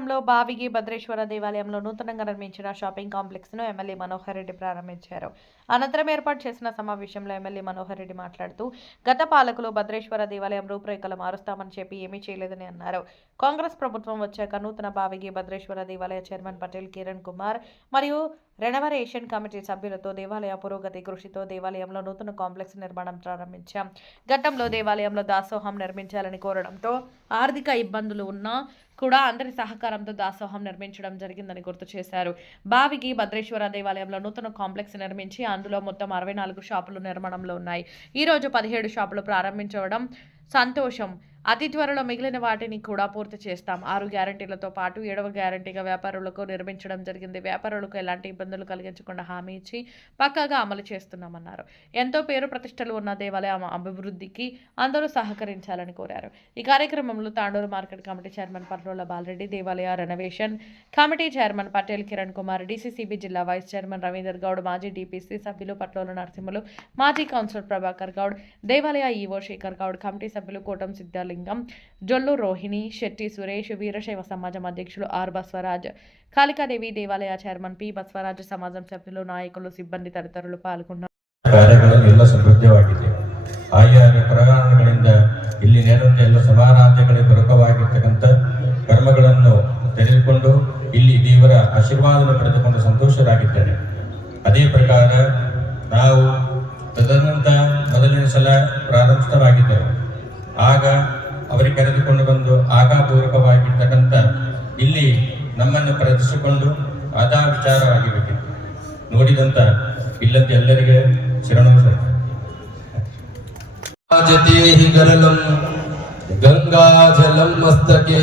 పట్టణంలో బావిగి భద్రేశ్వర దేవాలయంలో నూతనంగా నిర్మించిన షాపింగ్ కాంప్లెక్స్ ను ఎమ్మెల్యే మనోహర్ రెడ్డి ప్రారంభించారు. అనంతరం ఏర్పాటు చేసిన సమావేశంలో ఎమ్మెల్యే మనోహర్ రెడ్డి మాట్లాడుతూ గత పాలకులు భద్రేశ్వర దేవాలయం రూపురేఖలు మారుస్తామని చెప్పి ఏమీ చేయలేదని అన్నారు. కాంగ్రెస్ ప్రభుత్వం వచ్చాక నూతన బావిగి భద్రేశ్వర దేవాలయ చైర్మన్ పటేల్ కిరణ్ కుమార్ మరియు రెనవరేషన్ కమిటీ సభ్యులతో దేవాలయ పురోగతి కృషితో దేవాలయంలో నూతన కాంప్లెక్స్ నిర్మాణం ప్రారంభించాం. గతంలో దేవాలయంలో దాసోహం నిర్మించాలని కోరడంతో ఆర్థిక ఇబ్బందులు ఉన్నా కూడా అందరి సహకారంతో దాసోహం నిర్మించడం జరిగిందని గుర్తు చేశారు. బావిగి భద్రేశ్వర దేవాలయంలో నూతన కాంప్లెక్స్ నిర్మించి అందులో మొత్తం 64 షాపులు నిర్మాణంలో ఉన్నాయి. ఈ రోజు 17 షాపులు ప్రారంభించడం సంతోషం. అతి త్వరలో మిగిలిన వాటిని కూడా పూర్తి చేస్తాం. 6 గ్యారంటీలతో పాటు 7వ గ్యారంటీగా వ్యాపారులకు నిర్మించడం జరిగింది. వ్యాపారులకు ఎలాంటి ఇబ్బందులు కలిగించకుండా హామీ ఇచ్చి పక్కాగా అమలు చేస్తున్నామన్నారు. ఎంతో పేరు ప్రతిష్టలు ఉన్న దేవాలయం అభివృద్ధికి అందరూ సహకరించాలని కోరారు. ఈ కార్యక్రమంలో Tandur market committee chairman Parrola Balreddy, దేవాలయ renovation committee chairman Patel Kiran Kumar, DCCB జిల్లా వైస్ చైర్మన్ రవీందర్ గౌడ్, మాజీ డీపీసీ సభ్యులు పట్లోల నరసింహులు, మాజీ కౌన్సిలర్ ప్రభాకర్ గౌడ్, దేవాలయ ఈవో శేఖర్ గౌడ్, కమిటీ సభ్యులు కోటం సిద్ధాలింగం, జొల్లు రోహిణి, శెట్టి సురేష్, వీరశైవ సమాజం అధ్యక్షులు ఆర్ బస్వరాజ్, కాళికాదేవి దేవాలయ చైర్మన్ పి బస్వరాజ్, సమాజం సభ్యులు, నాయకులు, సిబ్బంది తదితరులు పాల్గొన్నారు. ಕಾರ್ಯಗಳೆಲ್ಲ ಸಮೃದ್ಧವಾಗಿದೆ. ಆಯಾ ಪ್ರಯಾಣಗಳಿಂದ ಇಲ್ಲಿ ನೆರೆದ ಎಲ್ಲ ಸಮಾರಾಧ್ಯಗಳಿಗೆ ಪೂರಕವಾಗಿರ್ತಕ್ಕಂಥ ಕರ್ಮಗಳನ್ನು ತೆರೆದುಕೊಂಡು ಇಲ್ಲಿ ದೇವರ ಆಶೀರ್ವಾದವನ್ನು ಪಡೆದುಕೊಂಡು ಸಂತೋಷರಾಗಿದ್ದೇನೆ. ಅದೇ ಪ್ರಕಾರ ನಾವು ತದನಂತರ ಮೊದಲನೇ ಸಲ ಪ್ರಾರಂಭಿತವಾಗಿದ್ದರು. ಆಗ ಅವರಿಗೆ ಕರೆದುಕೊಂಡು ಬಂದು ಆಗಾಪೂರ್ವಕವಾಗಿರ್ತಕ್ಕಂಥ ಇಲ್ಲಿ ನಮ್ಮನ್ನು ಪ್ರದರ್ಶಿಸಿಕೊಂಡು ಆದಾ ವಿಚಾರವಾಗಿಬೇಕಿತ್ತು. ನೋಡಿದಂತ ಇಲ್ಲಂತ ಎಲ್ಲರಿಗೆ ಶರಣು. ಗರಲಂ ಗಂಗಾ ಜಲಂ ಮಸ್ತಕೆ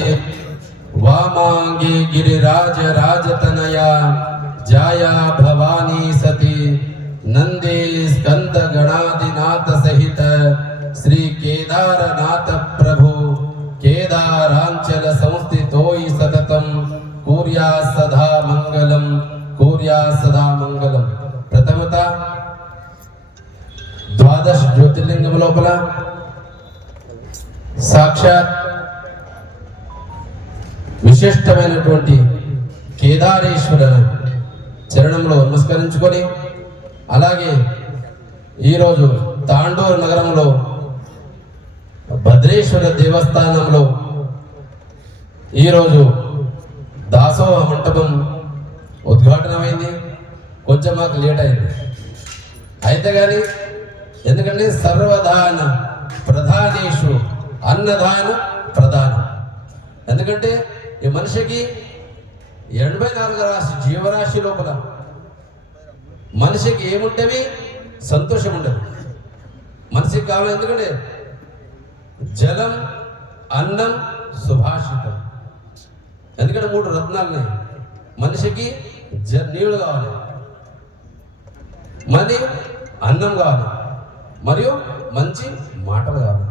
ವಾಮಾಂಗೆ ಗಿರಿರಾಜ ರಾಜತನಯ ಜಾಯಾ ಭವಾನಿ ಸತಿ ನಂದೇ ಸ್ಕಂದ ಗಣಾದಿನಾಥ ಸಹಿತ ಶ್ರೀ ಕೇದಾರನಾಥ ಪ್ರಭು ಕೇದಾರಾಂಚಲ ಸಂಸ್ಥಿತೋಯಿ ಸತತಂ ಕೂರ್ಯಾ ಸದಾ ಮಂಗಲಂ ಕೂರ್ಯಾ సదా మంగళం. ప్రథమత ద్వాదశ జ్యోతిర్లింగం లోపల సాక్షాత్ విశిష్టమైనటువంటి కేదారేశ్వర చరణంలో నమస్కరించుకొని, అలాగే ఈరోజు తాండూరు నగరంలో భద్రేశ్వర దేవస్థానంలో ఈరోజు దాసోహ మంటపం ఉద్ఘాటనమైంది. కొంచెం మాకు లేట్ అయింది అయితే కానీ, ఎందుకంటే సర్వదాన ప్రధానేషు అన్నదాన ప్రధానం. ఎందుకంటే ఈ మనిషికి 84 రాశి జీవరాశి లోపల మనిషికి ఏముంటేవి సంతోషం ఉండదు. మనిషికి కావాలి, ఎందుకంటే జలం, అన్నం, సుభాషితం. ఎందుకంటే 3 రత్నాలు మనిషికి. నీళ్లు కావాలి, మరి అన్నం కావాలి, మరియు మంచి మాటలు కావాలి.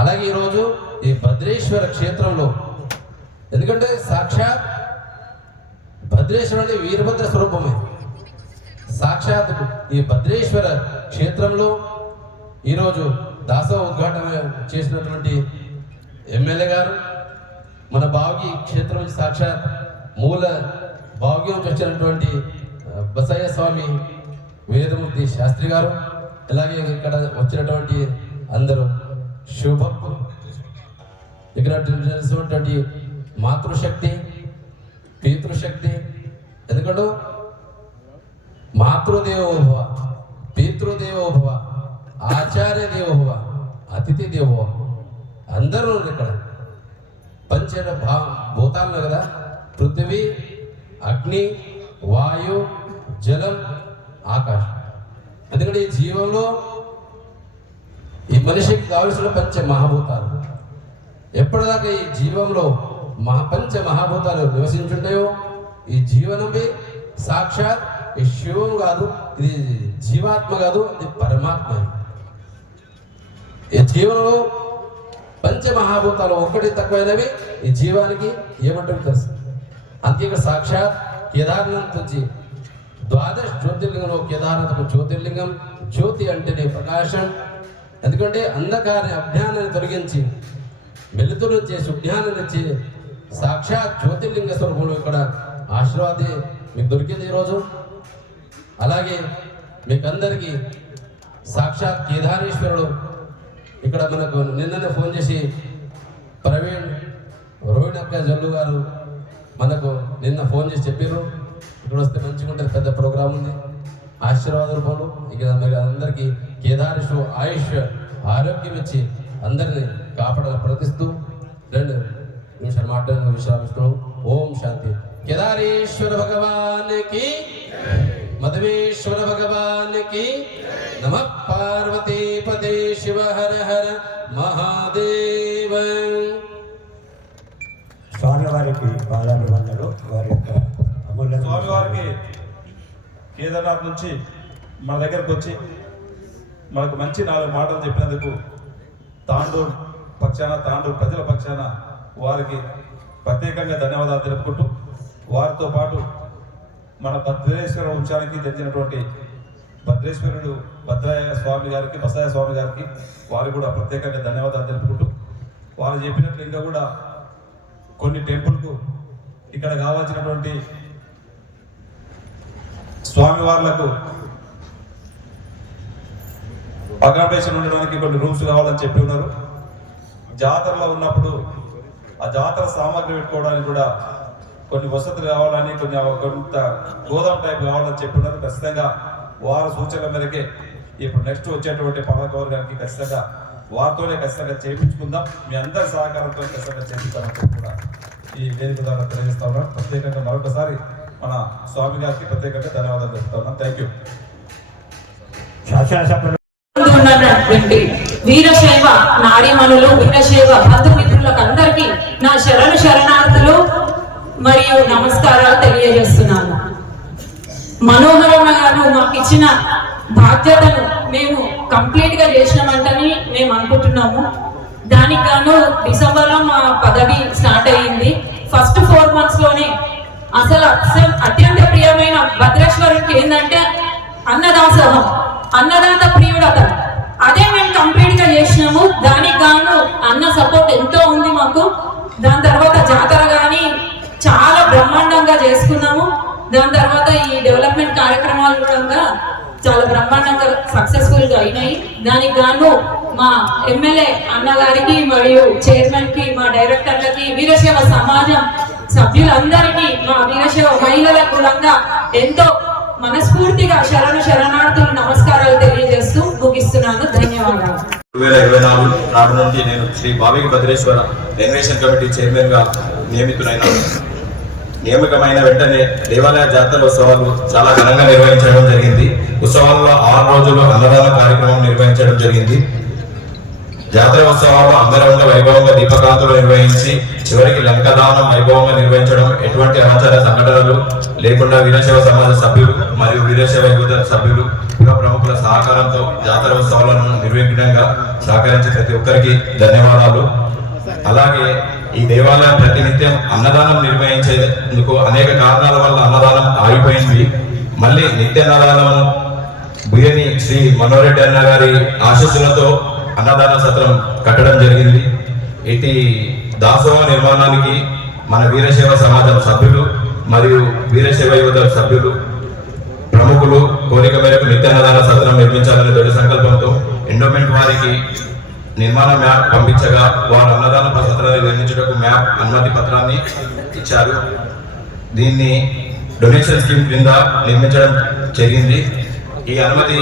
అలాగే ఈరోజు ఈ భద్రేశ్వర క్షేత్రంలో, ఎందుకంటే సాక్షాత్ భద్రేశ్వర అంటే వీరభద్ర స్వరూపమే. సాక్షాత్ ఈ భద్రేశ్వర క్షేత్రంలో ఈరోజు దాసోహ ఉద్ఘాటన చేసినటువంటి ఎమ్మెల్యే గారు, మన బావగి క్షేత్రం నుంచి సాక్షాత్ మూల బావగి నుంచి వచ్చినటువంటి బసయ్య స్వామి వేదమూర్తి శాస్త్రి గారు, అలాగే ఇక్కడ వచ్చినటువంటి అందరూ శుభక్తులు, ఇక్కడ తెలిసినటువంటి మాతృశక్తి, పితృశక్తి. ఎందుకంటే మాతృదేవోభవ, పితృదేవోభవ, ఆచార్య దేవోభవ, అతిథి దేవోభవ అందరూ ఇక్కడ. పంచ భూతాలను కదా, పృథివీ, అగ్ని, వాయు, జలం, ఆకాశం. ఎందుకంటే ఈ జీవంలో ఈ మనిషికి కావలసిన పంచ మహాభూతాలు. ఎప్పటిదాకా ఈ జీవంలో పంచ మహాభూతాలు నివసించుంటాయో ఈ జీవనమే సాక్షాత్ ఈ శివం కాదు, ఇది జీవాత్మ కాదు, ఇది పరమాత్మ. ఈ జీవనంలో పంచమహాభూతాలు ఒక్కటి తక్కువైనవి ఈ జీవానికి ఏమంటారు తెలుసు. అందుకే ఇక్కడ సాక్షాత్ కేదార్నాథ్ వచ్చి ద్వాదశ జ్యోతిర్లింగంలో కేదార్నాథ్ జ్యోతిర్లింగం. జ్యోతి అంటేనే ప్రకాశం. ఎందుకంటే అంధకార అజ్ఞానాన్ని తొలగించి వెలుతురు చేసి సుజ్ఞానాన్ని ఇచ్చి సాక్షాత్ జ్యోతిర్లింగ స్వరూపంలో ఇక్కడ ఆశీర్వాదే మీకు దొరికింది ఈరోజు. అలాగే మీకందరికీ సాక్షాత్ కేదారేశ్వరుడు ఇక్కడ మనకు నిన్ననే ఫోన్ చేసి ప్రవీణ్ రోహిణ్ అక్క జల్లు గారు మనకు నిన్న ఫోన్ చేసి చెప్పారు ఇక్కడ వస్తే మంచిగా ఉంటుంది, పెద్ద ప్రోగ్రాం ఉంది, ఆశీర్వాద రూపంలో ఇక్కడ మీరు అందరికీ కేదారేశ్వరు ఆయుష్ ఆరోగ్యం ఇచ్చి అందరినీ కాపాడాలని ప్రవర్తిస్తూ 2 నిమిషాలు మాట్లాడిన విశ్రామిస్తున్నాం. ఓం శాంతి. కేదారేశ్వర భగవానికి, మధవేశ్వర భగవానికి నమ. పార్వతీ పదే శివ హర హర మహాదేవ. స్వామివారికి పాదాభివందనలు. వారి యొక్క అమూల్య స్వామివారికి కేదార్నాథ్ నుంచి మన దగ్గరకు వచ్చి మనకు మంచి 4 మాటలు చెప్పినందుకు తాండూరు పక్షాన, తాండూరు ప్రజల పక్షాన వారికి ప్రత్యేకంగా ధన్యవాదాలు తెలుపుకుంటూ, వారితో పాటు మన భద్రేశ్వర వంశానికి చెందినటువంటి భద్రేశ్వరుడు భద్రయ్య స్వామి గారికి, బసయ్య స్వామి గారికి వారికి కూడా ప్రత్యేకంగా ధన్యవాదాలు తెలుపుకుంటూ, వారు చెప్పినట్లు ఇంకా కూడా కొన్ని టెంపుల్కు ఇక్కడ కావాల్సినటువంటి స్వామివార్లకు అకామిడేషన్ ఉండడానికి కొన్ని రూమ్స్ కావాలని చెప్పి ఉన్నారు. జాతరలో ఉన్నప్పుడు ఆ జాతర సామాగ్రి పెట్టుకోవడానికి కూడా కొన్ని వసతులు కావాలని, కొంత గోదాం టైప్ కావాలని చెప్పి ఉన్నారు. ఖచ్చితంగా వారి సూచనల మేరకే ఇప్పుడు నెక్స్ట్ వచ్చేటువంటి పవన్ గారికి ఖచ్చితంగా వారితోనే ఖచ్చితంగా చేయించుకుందాం. మీ అందరి సహకారంతో ఖచ్చితంగా చేయించాలని కూడా ఈ వేదిక ద్వారా తెలియజేస్తా ఉన్నాం. ప్రత్యేకంగా మరొకసారి మన స్వామి గారికి ప్రత్యేకంగా ధన్యవాదాలు తెలుపుతా ఉన్నాం. Thank you. శాసనసభ్యులు ఉన్నటువంటి వీరశైవ నారీమణులు, వీరశైవ బంధుమిత్రులకు అందరికీ నా శరణార్థులు మరియు నమస్కారాలు తెలియజేస్తున్నాను. మనోహరమ్మ గారు మాకు ఇచ్చిన బాధ్యతను మేము కంప్లీట్ గా చేసినామంటని మేము అనుకుంటున్నాము. దానికి గాను డిసెంబర్లో మా పదవి స్టార్ట్ అయ్యింది. ఫస్ట్ 4 months లోనే అసలు అత్యంత ప్రియమైన భద్రేశ్వరుడికి ఏంటంటే అన్నదాసోహం, అన్నదాత ప్రియుడు అతను. అదే మేము కంప్లీట్ గా చేసినాము. దానికి గాను అన్న సపోర్ట్ ఎంతో ఉంది మాకు. దాని తర్వాత జాతర గాని చాలా బ్రహ్మాండంగా చేసుకున్నాము. దాని తర్వాత ఈ డెవలప్మెంట్ కార్యక్రమాలు కూడా చాలా బ్రహ్మాండంగా సక్సెస్ఫుల్ గా అయినాయి. దానికి గాను మా ఎమ్మెల్యే అన్నగారికి మరియు చైర్మన్ కి, మా డైరెక్టర్లకి, వీరశైవ సమాజం సభ్యులందరికీ, మా వీరశైవ మహిళలకు కూడా ఎంతో మనస్ఫూర్తిగా శరణార్థులు నమస్కారాలు తెలియజేస్తూ ముగిస్తున్నాను. ధన్యవాదాలు. 2024 నాడు నుండి నేను Sri Bhavika Bhadreshwara renovation committee chairman గా నియమితమైన వెంటనే దేవాలయ జాతర ఉత్సవాలు చాలా ఘనంగా నిర్వహించడం జరిగింది. ఉత్సవాల్లో 6 రోజులు అన్నదాన కార్యక్రమం నిర్వహించడం జరిగింది. జాతర ఉత్సవాలు అంగరంగ వైభవంగా దీపకాంతులు నిర్వహించి చివరికి లంకదానం వైభవంగా నిర్వహించడం, ఎటువంటి ఆచార సంఘటనలు లేకుండా వీరశైవ సమాజ సభ్యులు మరియు వీరశైవ యువత సభ్యులు ప్రముఖుల సహకారంతో జాతర ఉత్సవాలను నిర్విఘ్నంగా సహకరించి ప్రతి ఒక్కరికి ధన్యవాదాలు. అలాగే ఈ దేవాలయం ప్రతినిత్యం అన్నదానం నిర్వహించేందుకు అనేక కారణాల వల్ల అన్నదానం ఆగిపోయింది. మళ్ళీ నిత్య అన్నదానం బుయ్యని శ్రీ మనోరెడ్డి అన్న గారి ఆశీస్సులతో అన్నదాన సత్రం కట్టడం జరిగింది. ఇటు దాసోహ నిర్మాణానికి మన వీరశైవ సమాజం సభ్యులు మరియు వీరశైవ యువత సభ్యులు ప్రముఖులు కోరిక మేరకు నిత్య అన్నదాన సత్రం నిర్మించాలనే దృఢ సంకల్పంతో ఎండోమెంట్ వారికి నిర్మాణ మ్యాప్ పంపించగా వారు అన్నదాన సత్రాన్ని నిర్మించడానికి మ్యాప్ అనుమతి పత్రాన్ని ఇచ్చారు. దీన్ని డొనేషన్ స్కీమ్ క్రింద నిర్మించడం జరిగింది. ఈ అనుమతి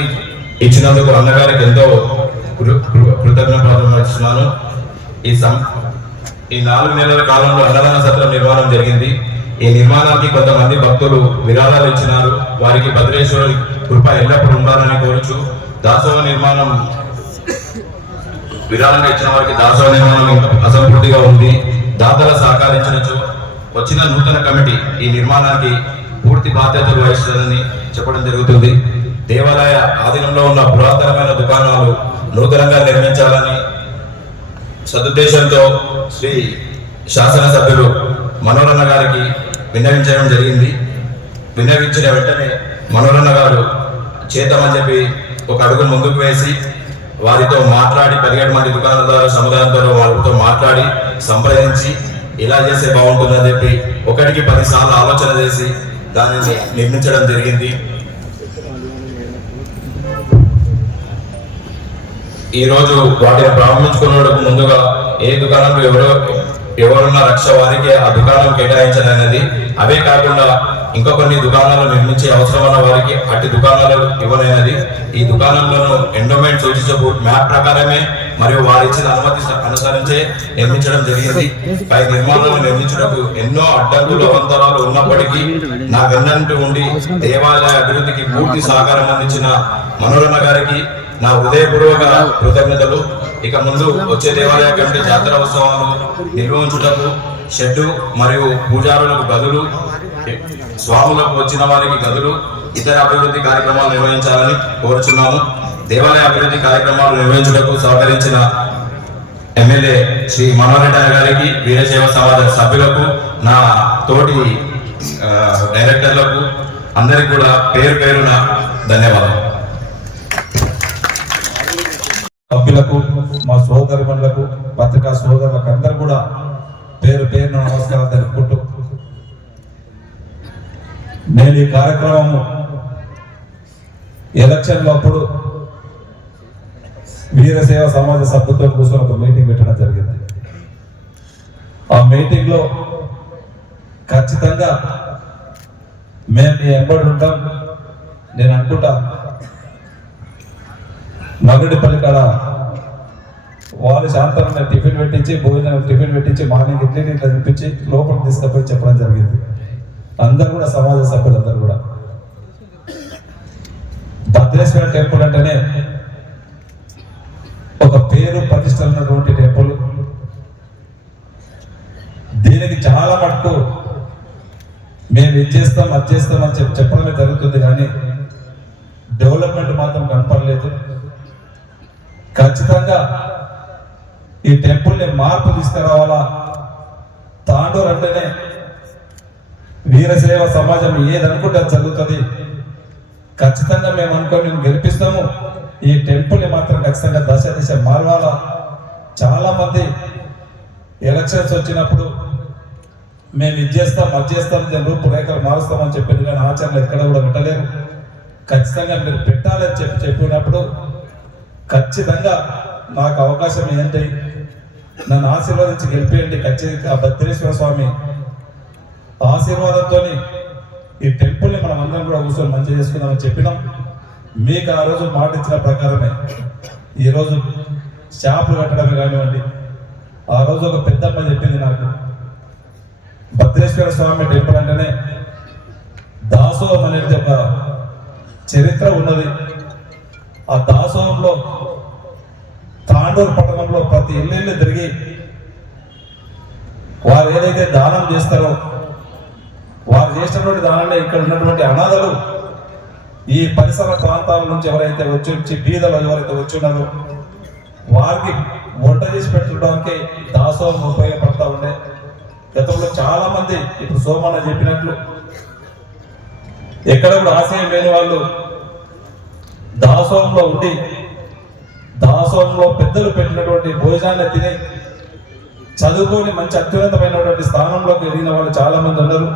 ఇచ్చినందుకు అన్నగారికి ఎంతో కృతజ్ఞతలు ఇస్తున్నాను. ఈ 4 నెలల కాలంలో అన్నదాన సత్రం నిర్మాణం జరిగింది. ఈ నిర్మాణానికి కొంతమంది భక్తులు విరాళాలు ఇచ్చినారు. వారికి భద్రేశ్వరుడి కృప ఎల్లప్పుడూ ఉండాలని కోరుచు దాసోహ నిర్మాణం విరాళంగా ఇచ్చిన వారికి దాసోహ నిర్మాణం ఇంకా అసంపూర్తిగా ఉంది. దాతల సహకరించినచో వచ్చిన నూతన కమిటీ ఈ నిర్మాణానికి పూర్తి బాధ్యతలు వహిస్తుందని చెప్పడం జరుగుతుంది. దేవాలయ ఆధీనంలో ఉన్న పురాతనమైన దుకాణాలు నూతనంగా నిర్మించాలని సదుద్దేశంతో శ్రీ శాసనసభ్యులు మనోరన్న గారికి విన్నవించడం జరిగింది. విన్నవించిన వెంటనే మనోరన్న గారు చేద్దామని చెప్పి ఒక అడుగు ముందుకు వేసి వారితో మాట్లాడి 17 మంది దుకాణదారుల సముదాయంతో వారితో మాట్లాడి సంప్రదించి ఇలా చేస్తే బాగుంటుందని చెప్పి 1కి 10 సార్లు ఆలోచన చేసి దానిని నిర్మించడం జరిగింది. ఈ రోజు వాటిని ప్రారంభించుకున్నకు ముందుగా ఏ దుకాణంలో ఎవరున్న రక్ష వారికి ఆ దుకాణం కేటాయించాలనేది, అవే కాకుండా ఇంకా కొన్ని దుకాణాలు నిర్మించే అవసరం ఉన్న వారికి అట్టి దుకాణాలు ఇవ్వనైనది. ఈ దుకాణంలో ఎండోమెంట్ సూచించే మ్యాప్ ప్రకారమే మరియు వారు ఇచ్చిన అనుమతి అనుసరించే నిర్మించడం జరిగింది. పై నిర్మాణాలను నిర్మించడానికి ఎన్నో అడ్డంకులు అవంతరాలు ఉన్నప్పటికీ నా వెన్నంటి ఉండి దేవాలయ అభివృద్ధికి పూర్తి సహకారం అందించిన మనోరమ గారికి నా హృదయపూర్వక కృతజ్ఞతలు. ఇక ముందు వచ్చే దేవాలయ కమిటీ జాతర ఉత్సవాలు నిర్వహించుటకు షెడ్డు మరియు పూజారులకు గదులు, స్వాములకు వచ్చిన వారికి గదులు, ఇతర అభివృద్ధి కార్యక్రమాలు నిర్వహించాలని కోరుచున్నాము. దేవాలయ అభివృద్ధి కార్యక్రమాలు నిర్వహించుటకు సహకరించిన ఎమ్మెల్యే శ్రీ మనోహర్ రెడ్డి గారికి, వీరశైవ సమాజ సభ్యులకు, నా తోటి డైరెక్టర్లకు అందరికీ కూడా పేరు పేరున ధన్యవాదాలు. సభ్యులకు, మా సోదరులకు, పత్రికా సోదరులకు అందరూ కూడా పేరు పేరున నమస్కారం తెలుపుకుంటూ, నేను ఈ కార్యక్రమం ఎలక్షన్లో అప్పుడు వీరసేవ సమాజ సభ్యులతో కూర్చొని ఒక మీటింగ్ పెట్టడం జరిగింది. ఆ మీటింగ్లో ఖచ్చితంగా మేము మీ ఎంబడి ఉంటాం. నేను అనుకుంటా మగుడిపల్లి కాడ వాళ్ళు శాంతంగా టిఫిన్ పెట్టించి, భోజనం టిఫిన్ పెట్టించి, మార్నింగ్ ఇడ్లీ ఇట్లా తిప్పించి లోపలికి తీసుకుపోయి చెప్పడం జరిగింది. అందరూ కూడా సమాజ సభ్యులు అందరూ కూడా. భద్రేశ్వర టెంపుల్ అంటేనే ఒక పేరు ప్రతిష్ట ఉన్నటువంటి టెంపుల్. దీనికి చాలా మటుకు మేము ఇది చేస్తాం అది చేస్తాం అని చెప్పడమే జరుగుతుంది, కానీ డెవలప్మెంట్ మాత్రం కనపడలేదు. ఖచ్చితంగా ఈ టెంపుల్ని మార్పు తీసుకురావాలా. తాండూరు అంటేనే వీరసేవ సమాజం ఏదనుకుంటే అది జరుగుతుంది. ఖచ్చితంగా మేము అనుకొని మేము గెలిపిస్తాము. ఈ టెంపుల్ని మాత్రం ఖచ్చితంగా దశ మారవాలా. చాలా మంది ఎలక్షన్స్ వచ్చినప్పుడు మేము ఇది చేస్తాం అది చేస్తాం, రూపురేఖలు మారుస్తామని చెప్పింది, కానీ ఆచరణ ఎక్కడ కూడా పెట్టలేరు. ఖచ్చితంగా మీరు పెట్టాలని చెప్పినప్పుడు ఖచ్చితంగా నాకు అవకాశం ఏంటి, నన్ను ఆశీర్వాదించి గెలిపేయండి. ఖచ్చితంగా భద్రేశ్వర స్వామి ఆశీర్వాదంతో ఈ టెంపుల్ని మనం అందరం కూడా కూర్చొని మంచిగా చేసుకుందామని చెప్పినాం. మీకు ఆ రోజు మాట ఇచ్చిన ప్రకారమే ఈరోజు షాపులు కట్టడమే కానివ్వండి. ఆ రోజు ఒక పెద్దమ్మ చెప్పింది నాకు, భద్రేశ్వర స్వామి టెంపుల్ అంటేనే దాసోహం అనేది ఒక చరిత్ర ఉన్నది. ఆ దాసోహంలో తాండూరు పట్టణంలో ప్రతి ఇల్లు తిరిగి వారు ఏదైతే దానం చేస్తారో వారు చేసినటువంటి దానాన్ని ఇక్కడ ఉన్నటువంటి అనాథలు, ఈ పరిసర ప్రాంతాల నుంచి ఎవరైతే వచ్చి బీదలు ఎవరైతే వచ్చి ఉన్నారో వారికి వంట చేసి పెట్టడానికి దాసోహం ఉపయోగపడతా ఉండే. గతంలో చాలా మంది, ఇప్పుడు సోమన్న చెప్పినట్లు, ఎక్కడ కూడా ఆశయం లేని వాళ్ళు దాసోహంలో ఉండి దాసోహంలో పెద్దలు పెట్టినటువంటి భోజనాన్ని తిని చదువుకొని మంచి అత్యున్నతమైనటువంటి స్థానంలోకి ఎదిగిన వాళ్ళు చాలా మంది ఉన్నారు.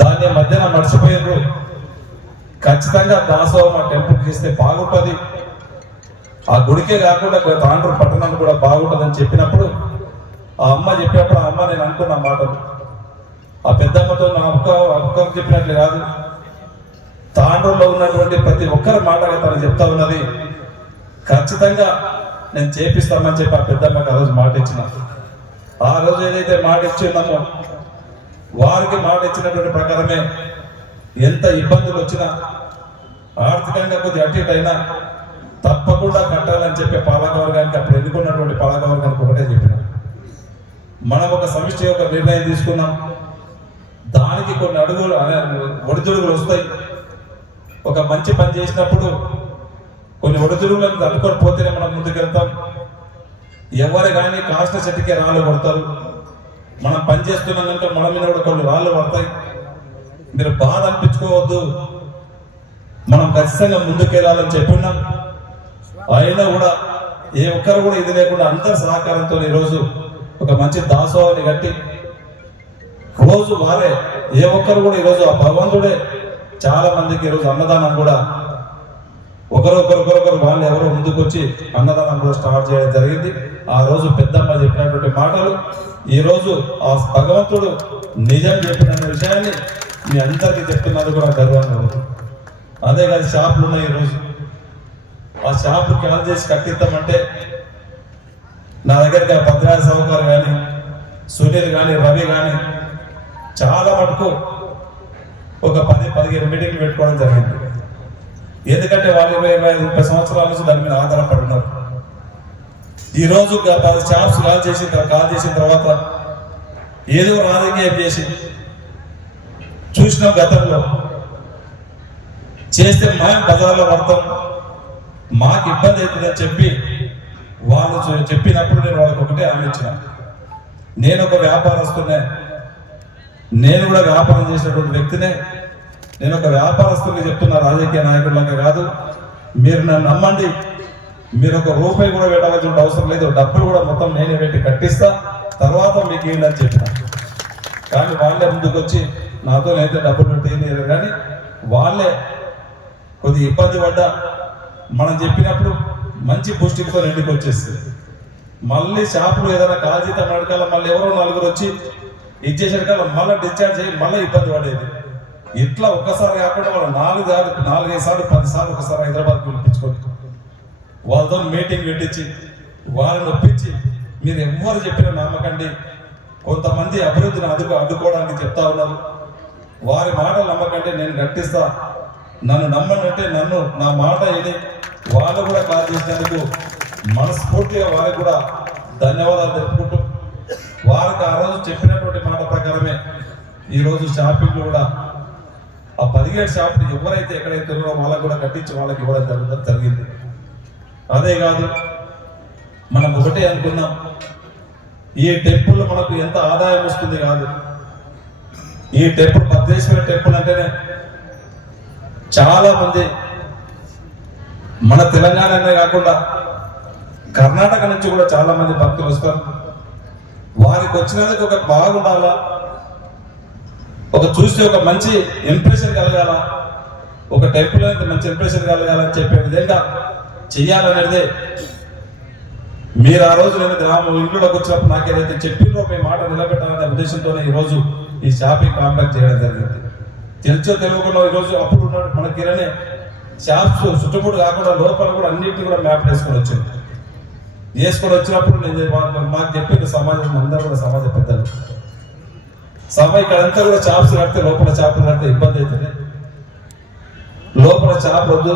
దాన్ని మధ్యన మర్చిపోయారు. ఖచ్చితంగా దాసోహం ఆ టెంపుల్ చేస్తే బాగుంటుంది, ఆ గుడికే కాకుండా తాండూరు పట్టణం కూడా బాగుంటుందని చెప్పినప్పుడు ఆ అమ్మ చెప్పినప్పుడు ఆ అమ్మ నేను అనుకున్న మాటలు ఆ పెద్దమ్మతో నా ఒక్కరికి చెప్పినట్లు కాదు, తాండూరులో ఉన్నటువంటి ప్రతి ఒక్కరి మాటగా తను చెప్తా ఉన్నది. ఖచ్చితంగా నేను చేపిస్తామని చెప్పి ఆ పెద్దమ్మకి ఆ రోజు మాట ఇచ్చిన. ఆ రోజు ఏదైతే మాట ఇచ్చిందామో వారికి మాట ఇచ్చినటువంటి ప్రకారమే ఎంత ఇబ్బందులు వచ్చినా ఆర్థికంగా కొద్దిగా అటు ఇటు అయినా తప్పకుండా కట్టాలని చెప్పి పాలకవర్గానికి అప్పుడు ఎన్నుకున్నటువంటి పాలకవర్గానికి ఒకటే చెప్పిన, మనం ఒక సమిష్టి ఒక నిర్ణయం తీసుకున్నాం. దానికి కొన్ని అడుగులు ఒడిదుడుగులు వస్తాయి. ఒక మంచి పని చేసినప్పుడు కొన్ని ఒడిదుడుగులను తట్టుకొని పోతేనే మనం ముందుకెళ్తాం. ఎవరు కానీ కాష్ట చెట్టుకే రాళ్ళు కొడతారు. మనం పని చేస్తున్నామంటే మన మీద కూడా కొన్ని రాళ్ళు పడతాయి. మీరు బాధ అనిపించుకోవద్దు, మనం ఖచ్చితంగా ముందుకెళ్ళాలని చెప్పున్నాం. అయినా కూడా ఏ ఒక్కరు కూడా ఇది లేకుండా అందరి సహకారంతో ఈరోజు ఒక ఒక మంచి దాసోహాన్ని కట్టి రోజు వారే ఏ ఒక్కరు కూడా ఈరోజు ఆ భగవంతుడే చాలా మందికి ఈరోజు అన్నదానం కూడా ఒకరొకరు వాళ్ళు ఎవరో ముందుకు వచ్చి అన్నదానం కూడా స్టార్ట్ చేయడం జరిగింది. ఆ రోజు పెద్దమ్మ చెప్పినటువంటి మాటలు ఈరోజు ఆ భగవంతుడు నిజం చెప్పిన విషయాన్ని మీ అందరికీ చెప్తున్నది కూడా గర్వంగా ఉంది. అదే కాదు షాపులు ఉన్నాయి ఈరోజు, ఆ షాపులు క్యాల్ చేసి కట్టిద్దామంటే నా దగ్గరికి ఆ భద్రాయ సౌకర్యం కానీ సునీల్ కానీ రవి కానీ చాలా మటుకు ఒక 10-15 మీటింగ్లు పెట్టుకోవడం జరిగింది. ఎందుకంటే వాళ్ళు 20-30 సంవత్సరాల నుంచి దాని మీద ఆధారపడి ఉన్నారు. ఈరోజు 10 షాప్స్ కాల్ చేసిన తర్వాత ఏదో రాజకీయం చేసి చూసినాం. గతంలో చేస్తే మేము బజార్లో పడతాం, మాకు ఇబ్బంది అవుతుందని చెప్పి వాళ్ళు చెప్పినప్పుడు నేను వాళ్ళకి ఒకటే హామీ ఇచ్చిన, నేను ఒక వ్యాపారస్తునే, నేను కూడా వ్యాపారం చేసినటువంటి వ్యక్తినే, నేను ఒక వ్యాపారస్తుని చెప్తున్నా, రాజకీయ నాయకులకి కాదు. మీరు నన్ను నమ్మండి, మీరు ఒక రూపాయి కూడా పెట్టవలసిన అవసరం లేదు, డబ్బులు కూడా మొత్తం నేనే పెట్టి కట్టిస్తా, తర్వాత మీకు ఏంటని చెప్పిన. కానీ వాళ్ళే ముందుకు వచ్చి నాతో అయితే డబ్బులు పెట్టేయలేరు, కానీ వాళ్ళే కొద్దిగా ఇబ్బంది పడ్డా మనం చెప్పినప్పుడు మంచి పుష్టితో ఇంటికి వచ్చేస్తుంది. మళ్ళీ షాపులు ఏదైనా కాల్జీతం నడకాల మళ్ళీ ఎవరో నలుగురు వచ్చి ఇచ్చేసారు కదా, మళ్ళీ డిశ్చార్జ్ అయ్యి మళ్ళీ ఇబ్బంది పడేది. ఇట్లా ఒక్కసారి కాకుండా వాళ్ళు 4-5 సార్లు 10 సార్లు ఒకసారి హైదరాబాద్ పిలిపించుకొని వాళ్ళతో మీటింగ్ పెట్టించి వాళ్ళని ఒప్పించి మీరు ఎవరు చెప్పినా నమ్మకండి, కొంతమంది అభివృద్ధిని అడ్డుకోవడానికి చెప్తా ఉన్నారు, వారి మాటలు నమ్మకండి, నేను కట్టిస్తా, నన్ను నమ్మండి అంటే నన్ను నా మాట విని వాళ్ళు కూడా కాల్ చేసినందుకు మనస్ఫూర్తిగా వారికి కూడా ధన్యవాదాలు తెలుపుకుంటూ, వారికి ఆ రోజు చెప్పినటువంటి మాట ప్రకారమే ఈరోజు షాపింగ్లు కూడా ఆ 17 షాపులు ఎవరైతే ఎక్కడైతే ఉన్నారో వాళ్ళకు కూడా కట్టించి వాళ్ళకి ఇవ్వడం జరిగింది. అదే కాదు, మనం ఒకటే అనుకున్నాం, ఈ టెంపుల్ మనకు ఎంత ఆదాయం వస్తుంది కాదు, ఈ టెంపుల్ భద్రేశ్వర టెంపుల్ అంటేనే చాలా మంది మన తెలంగాణనే కాకుండా కర్ణాటక నుంచి కూడా చాలా మంది భక్తులు వస్తారు. వారికి వచ్చినందుకు ఒక బాగుండాలా, ఒక చూస్తే ఒక మంచి ఇంప్రెషన్ కలగాల, ఒక టెంపుల్ అనేది మంచి ఇంప్రెషన్ కలగాలని చెప్పే విధంగా చెయ్యాలనేదే మీరు ఆ రోజు నేను ఇంట్లోకి వచ్చినప్పుడు నాకు ఏదైతే చెప్పిందో మీ మాట నిలబెట్టాలనే ఉద్దేశంతోనే ఈరోజు ఈ షాపింగ్ కాంప్లెక్స్ చేయడం జరిగింది. తెలుసో తెలియకుండా ఈరోజు అప్పుడు ఉన్నాడు మన కిరణే షాప్స్ చుట్టుముట్టు కాకుండా లోపల కూడా అన్నింటినీ కూడా మ్యాప్ వేసుకొని వచ్చినప్పుడు నేను మాకు చెప్పేది సమాజం అందరూ కూడా సమాజ పెద్దలు ఇక్కడంతా కూడా షాప్స్ కడితే లోపల షాపులు కడితే ఇబ్బంది అవుతుంది, లోపల షాప్ వద్దు,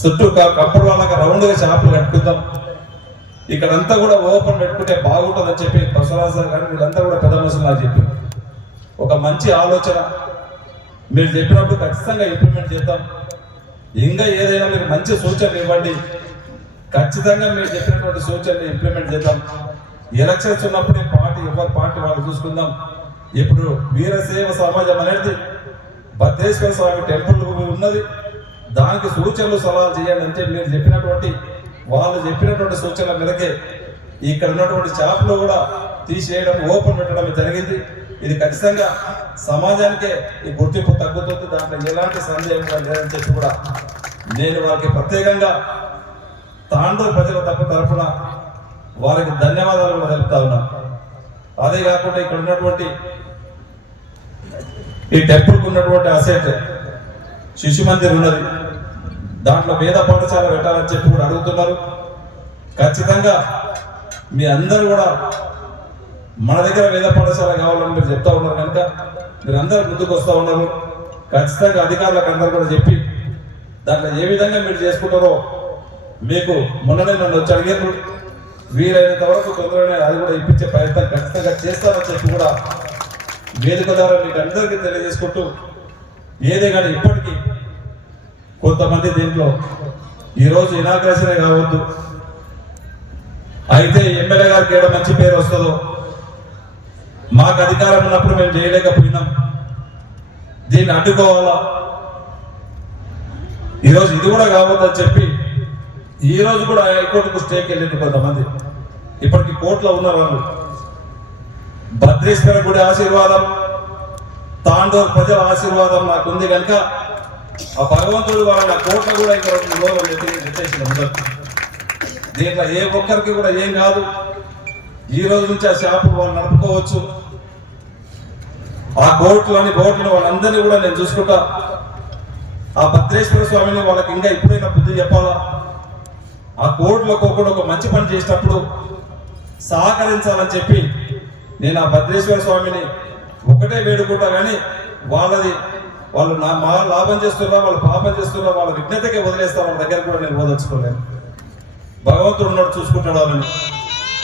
చుట్టూ కంపర్ వాళ్ళకి రౌండ్గా షాపులు కట్టుకుందాం, ఇక్కడంతా కూడా ఓపెన్ పెట్టుకుంటే బాగుంటుందని చెప్పి బసవరాజు గారు కానీ వీళ్ళంతా కూడా పెద్ద మనుషులు నాకు చెప్పి ఒక మంచి ఆలోచన మీరు చెప్పినప్పుడు ఖచ్చితంగా ఇంప్లిమెంట్ చేద్దాం. ఇంకా ఏదైనా మీరు మంచి సూచనలు ఇవ్వండి, ఖచ్చితంగా మీరు చెప్పినటువంటి సూచనలు ఇంప్లిమెంట్ చేద్దాం. ఎలక్షన్స్ ఉన్నప్పుడే ఎవరి పార్టీ వాళ్ళు చూసుకుందాం. ఇప్పుడు వీరశైవ సమాజం అనేది భద్రేశ్వర స్వామి టెంపుల్ ఉన్నది, దానికి సూచనలు సలహాలు చేయండి అంటే మీరు చెప్పినటువంటి వాళ్ళు చెప్పినటువంటి సూచనల మేరకే ఇక్కడ ఉన్నటువంటి షాపులు కూడా తీసేయడం ఓపెన్ పెట్టడం జరిగింది. ఇది ఖచ్చితంగా సమాజానికే ఈ గుర్తింపు తగ్గుతుంది, దాంట్లో ఎలాంటి సందేహం లేదని చెప్పి కూడా నేను వారికి ప్రత్యేకంగా తాండూరు ప్రజల తరపున వారికి ధన్యవాదాలు కూడా తెలుపుతా ఉన్నాను. అదే కాకుండా ఇక్కడ ఉన్నటువంటి ఈ టెంపుల్కి ఉన్నటువంటి అసెట్ శిశు మందిర్ ఉన్నది, దాంట్లో వేద పాఠశాల పెట్టాలని చెప్పి కూడా అడుగుతున్నారు. ఖచ్చితంగా మీ అందరూ కూడా మన దగ్గర వేద పాఠశాల కావాలని మీరు చెప్తా ఉన్నారు కనుక మీరు అందరూ ముందుకు వస్తూ ఉన్నారు. ఖచ్చితంగా అధికారులకు అందరూ కూడా చెప్పి దాంట్లో ఏ విధంగా మీరు చేసుకుంటారో మీకు మొన్ననే నన్ను వచ్చి అడిగారు, వీలైనంత వరకు తొందరగా అది కూడా ఇప్పించే ప్రయత్నం ఖచ్చితంగా చేస్తారని చెప్పి కూడా వేదిక ద్వారా మీకు అందరికీ తెలియజేసుకుంటూ, ఏదే కానీ ఇప్పటికీ కొంతమంది దీంట్లో ఈరోజు ఇనాగ్రేషనే కావద్దు, అయితే ఎమ్మెల్యే గారికి ఏదో మంచి పేరు వస్తుందో, మాకు అధికారం ఉన్నప్పుడు మేము చేయలేకపోయినాం, దీన్ని అడ్డుకోవాలా, ఈరోజు ఇది కూడా కావద్దని చెప్పి ఈరోజు కూడా హైకోర్టుకు స్టేకి వెళ్ళింది కొంతమంది. ఇప్పటికి కోర్టులో ఉన్నారు వాళ్ళు. భద్రేశ్వర గుడి ఆశీర్వాదం, తాండూరు ప్రజల ఆశీర్వాదం నాకు ఉంది కనుక ఆ భగవంతుడు వాళ్ళ కోట్ల కూడా ఇక్కడ నిర్దేశించిన ఉండదు. దీంట్లో ఏ ఒక్కరికి కూడా ఏం కాదు. ఈ రోజు నుంచి ఆ షాపులు వాళ్ళు నడుపుకోవచ్చు. ఆ కోట్లని బోట్లను వాళ్ళందరినీ కూడా నేను చూసుకుంటా. ఆ భద్రేశ్వర స్వామిని వాళ్ళకి ఇంకా ఇప్పుడైనా బుద్ధి చెప్పాలా. ఆ కోట్లకు ఒక మంచి పని చేసినప్పుడు సహకరించాలని చెప్పి నేను ఆ భద్రేశ్వర స్వామిని ఒకటే వేడుకుంటా. కానీ వాళ్ళు మా లాభం చేస్తున్నా, వాళ్ళు పాపం చేస్తున్నా, వాళ్ళ విఘ్నతకే వదిలేస్తా. వాళ్ళ దగ్గర కూడా నేను ఓదలుచుకోలేను. భగవంతుడు ఉన్నాడు, చూసుకుంటాడు వాళ్ళని.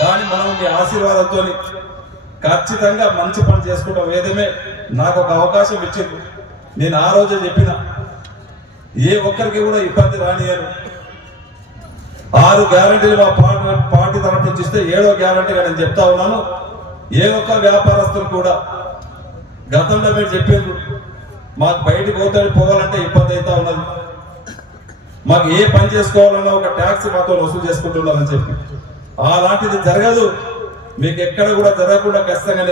కానీ మనం మీ ఆశీర్వాదంతో ఖచ్చితంగా మంచి పని చేసుకుంటాం. వేదమే నాకు ఒక అవకాశం ఇచ్చింది. నేను ఆ రోజే చెప్పిన ఏ ఒక్కరికి కూడా ఇబ్బంది రానియను. 6 గ్యారంటీలు మా పార్టీ తరఫు నుంచి ఇస్తే 7వ గ్యారంటీగా నేను చెప్తా ఉన్నాను. ఏ ఒక్క వ్యాపారస్తులు కూడా గతంలో మీరు చెప్పిండ్రు మాకు బయటికి పోవాలంటే ఇబ్బంది అవుతా ఉన్నది, మాకు ఏ పని చేసుకోవాలన్నా ఒక ట్యాక్స్ మాతో వసూలు చేసుకుంటున్నారని చెప్పి అలాంటిది జరగదు. మీకు ఎక్కడ కూడా జరగకుండా ఖచ్చితంగా